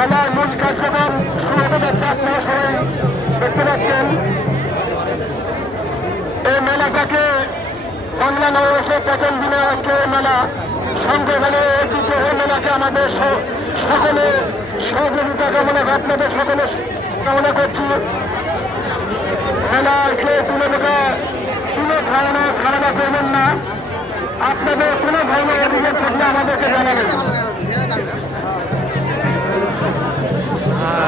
মেলার মূল কার্যক্রম শুরু হতে যাচ্ছে। আপনারা সবাই দেখতে পাচ্ছেন এই মেলাটাকে বাংলা নববর্ষের প্রথম দিনে আজকে মেলা সংগ্রহণে ঐতিহ্য মেলাকে আমাদের সকলে সহযোগিতা কামনা আপনাদের সকলে কামনা করছি। মেলাকে কোনো ধরনের ধারণা করবেন না। আপনাদের কোনো ধরনের অভিযোগ থাকলে আমাদেরকে জানাবেন।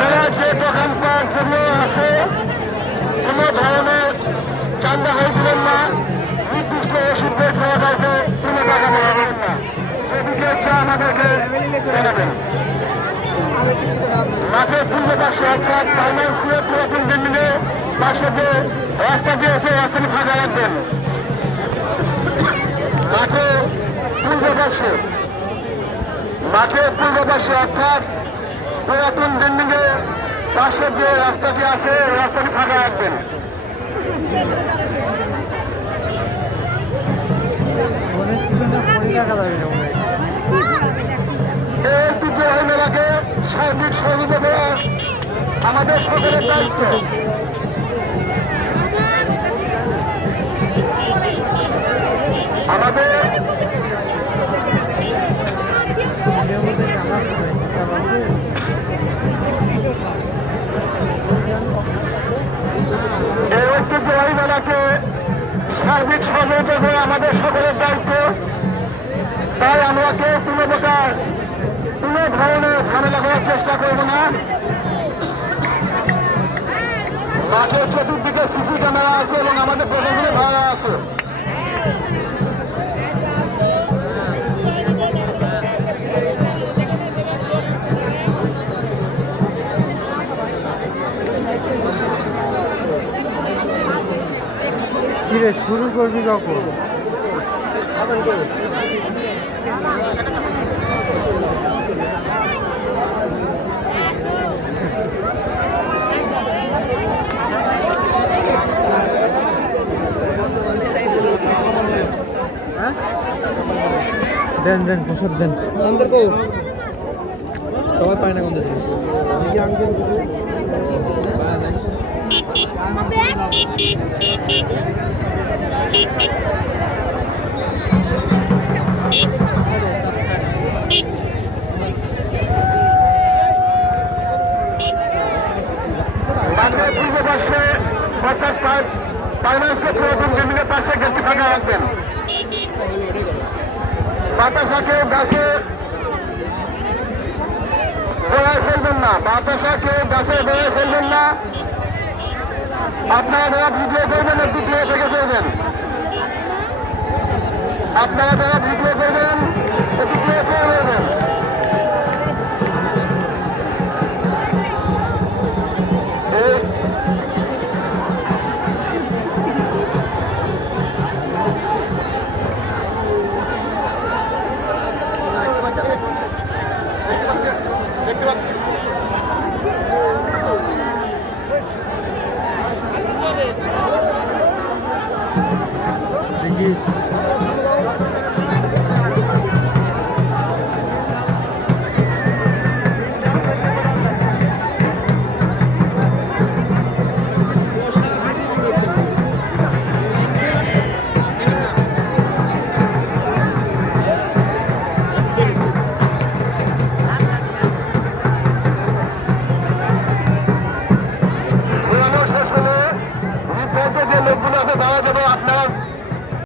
মেলার যে দোকানপাট যেগুলো আছে কোনো ধরনের চান্দা হয়ে দিলেন না। নির্দিষ্ট ওষুধ খাওয়া কাউকে কোনো টাকা পাবেন না। যেদিকে ইচ্ছা আমাদেরকে জানাবেন। মাঠের পূর্ব পাশে অর্থাৎ ফাইন্যান্স পুরাতন বিল্ডিংয়ে পাশে যে রাস্তা দিয়েছে রাস্তাটি ফাঁকা রাখবেন। মাঠের পূর্ব পাশে অর্থাৎ পুরাতন বিল্ডিংয়ে পাশে যে রাস্তাটি আছে রাস্তাটি ফাঁকা রাখবেন। এই ঐতিহ্যবাহী মেলাকে সার্বিক সহযোগিতা করা আমাদের সকলের দায়িত্ব। আমাদের এই ঐতিহ্যবাহী মেলাকে সার্বিক সহযোগিতা করা আমাদের সকলের দায়িত্ব। তাই আমরা কেউ কোনো ধরনের ঝামেলা করার চেষ্টা করব না। মাঠের চতুর্দিকে সিসি ক্যামেরা আছে এবং আমাদের প্রশাসনের ভাড়া আছে। কিরে শুরু করবি কখন? দেন দেন প্রসাদ দেন। আমাদের কো সবাই পায় না কোন দেশে। মাঠের পূর্ব পাশে অর্থাৎ ফাইন্যান্সের পুরাতন বিল্ডিংয়ের পাশে গেটটি ফাঁকা রাখবেন। বাতাসাকে গাছে গোড়ায় ফেলবেন না। বাতাসাকে গাছে গোড়ায় ফেলবেন না। আপনারা যারা ভিডিও করবেন একটু দূরে থেকে করবেন। আপনারা যারা ভিডিও করবেন একটু দূরে থেকে করবেন। দেখতে পাচ্ছি যে লোকগুলো আছে তারা যেন আপনারা